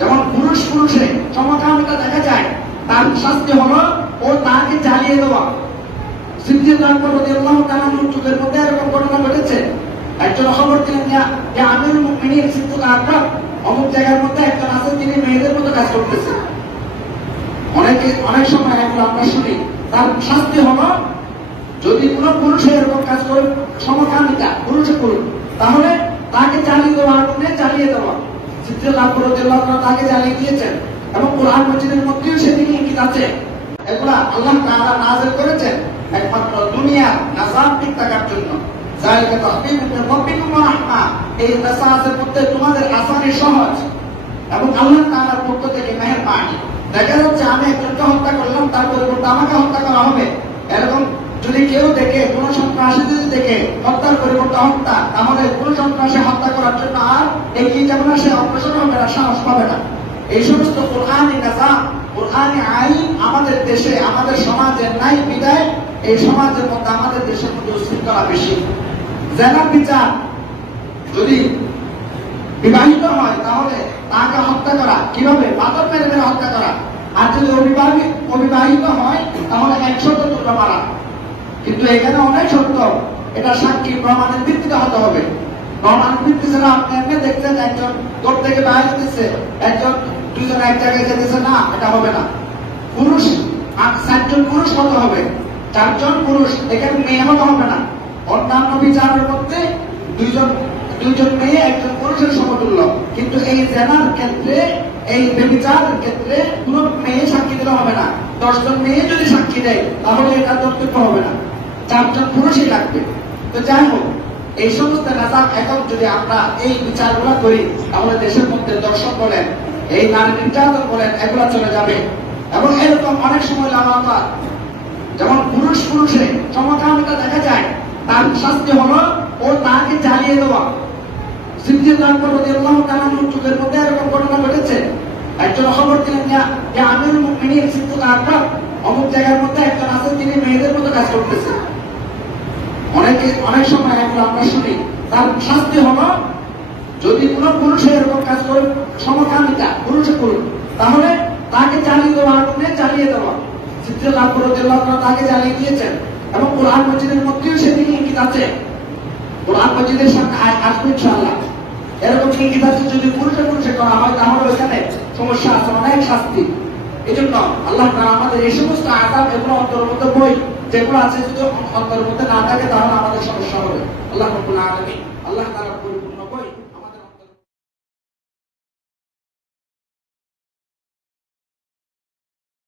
যেমন পুরুষ পুরুষে সমকামিতা দেখা যায়, তার শাস্তি হলো ও তাকে জ্বালিয়ে দেওয়া। সিদ্দিক আকবর রাদিয়াল্লাহু তাআলা যুগের মধ্যে এরকম ঘটনা ঘটেছে। একজন খবর দিলেন যে আমিরুল মুমিনিন সিদ্দিক আকবর অমুক জায়গার মধ্যে একজন আছে, তিনি মেয়েদের মতো কাজ করতেছে। অনেক সময় এগুলো আমরা শুনি। তার শাস্তি হলো, যদি কোন পুরুষে এরকম কাজ করে সমকামিতা পুরুষে করুন, তাহলে তাকে জ্বালিয়ে দেওয়া, আগুনে জ্বালিয়ে দেওয়া। সিদ্দিক আকবর রাদিয়াল্লাহু তাআলা তাকে জ্বালিয়ে দিয়েছেন এবং কোরআন মাজিদের মধ্যেও সেদিকে ইঙ্গিত আছে। এগুলা আল্লাহ তাআলা নাযিল করেছেন একমাত্র দুনিয়ার নাজাত ঠিক থাকার জন্য। যালিকা তাহবিবুম মির রাব্বিকুম ওয়া রাহমা, এই নাসাতের মধ্যে তোমাদের আসানি সহজ এবং আল্লাহ তাআলার পক্ষ থেকে মেহেরবানি। দেখা যাচ্ছে আমি একজনকে হত্যা করলাম, তার পরিবর্তে আমাকে হত্যা করা হবে, এরকম যদি কেউ দেখে, কোন সন্ত্রাসী যদি দেখে হত্যার পরিবর্তে হত্যা, তাহলে কোন সন্ত্রাসী হত্যা করার জন্য আর এগিয়ে যাবে না, সে অগ্রসর হবে না, সাহস পাবে না। এই সমস্ত কোরআনি নাজাম, কোরআনি আইন আমাদের দেশে, আমাদের সমাজে নাই বিদায় এই সমাজের মধ্যে, আমাদের দেশের মধ্যে উশৃঙ্খলা বেশি। জেনার বিচার, যদি বিবাহিত হয় তাহলে তাকে হত্যা করা কিভাবে? পাথর মেরে মেরে হত্যা করা। আর যদি অবিবাহিত হয় তাহলে 100 টুকরা মারা। কিন্তু এখানে অনেক সত্য, এটা সাক্ষী প্রমাণের ভিত্তিতে হতে হবে। প্রমাণের ভিত্তি ছাড়া আপনি এমনি দেখছেন একজন ঘর থেকে বাইরে দিচ্ছে, একজন দুজন এক জায়গায় যেতেছে, না, এটা হবে না। পুরুষ 4জন পুরুষ হতে হবে, 4জন পুরুষ, এখানে মেয়ে হতে হবে না। অন্যান্য বিচারের মধ্যে দুইজন মেয়ে একজন পুরুষের সমতুল্য, কিন্তু এই জেনার ক্ষেত্রে, এই ব্যভিচারের ক্ষেত্রে কোন মেয়ে সাক্ষী দিলে হবে না। 10 জন মেয়ে যদি সাক্ষী দেয় তাহলে এটা দর্তব্য হবে না, 4জন পুরুষই লাগবে। তো যাই হোক, এই সমস্ত নাজাম এখন যদি আমরা এই বিচারগুলো করি, তাহলে দেশের মধ্যে দর্শন বলেন, এই নারী নির্যাতন বলেন, এগুলা চলে যাবে। এবং এরকম অনেক সময় লাগাতার, যেমন পুরুষ পুরুষে সমকামিতা দেখা যায়, তার শাস্তি হলো ও তাকে জ্বালিয়ে দেওয়া। সিদ্দিক আকবর রাদিয়াল্লাহু তাআলা যুগের মধ্যে এরকম ঘটনা ঘটেছে। একজন খবর দিলেন যে আমিরুল মুমিনিন সিদ্দিক আকবর অমুক জায়গার মধ্যে একজন আছে, তিনি মেয়েদের মতো কাজ করতেছে। অনেক সময় এগুলো আমরা শুনি। তার শাস্তি হলো, যদি কোন পুরুষে এরকম কাজ করে সমকামিতা পুরুষে করুন, তাহলে তাকে জ্বালিয়ে দেওয়া, আগুনে জ্বালিয়ে দেওয়া। সিদ্দিক আকবর রাদিয়াল্লাহু তাআলা তাকে জ্বালিয়ে দিয়েছেন এবং কোরআন মাজিদের মধ্যেও সেদিকে ইঙ্গিত আছে। কোরআন মাজিদের সামনে আসবে ইনশাআল্লাহ এরকম ইঙ্গিত আছে। যদি পুরুষে পুরুষে করা হয় তাহলে ওইখানে সমস্যা আছে, অনেক শাস্তি। এই জন্য আল্লাহ তাআলা আমাদের এই সমস্ত আযাব, এগুলো অন্তর্ভুক্ত বই যেগুলো আছে, যদি অন্তর্ভুক্ত না থাকে তাহলে আমাদের সমস্যা হবে। আল্লাহ রাব্বুল আলামিন, আল্লাহ তাআলা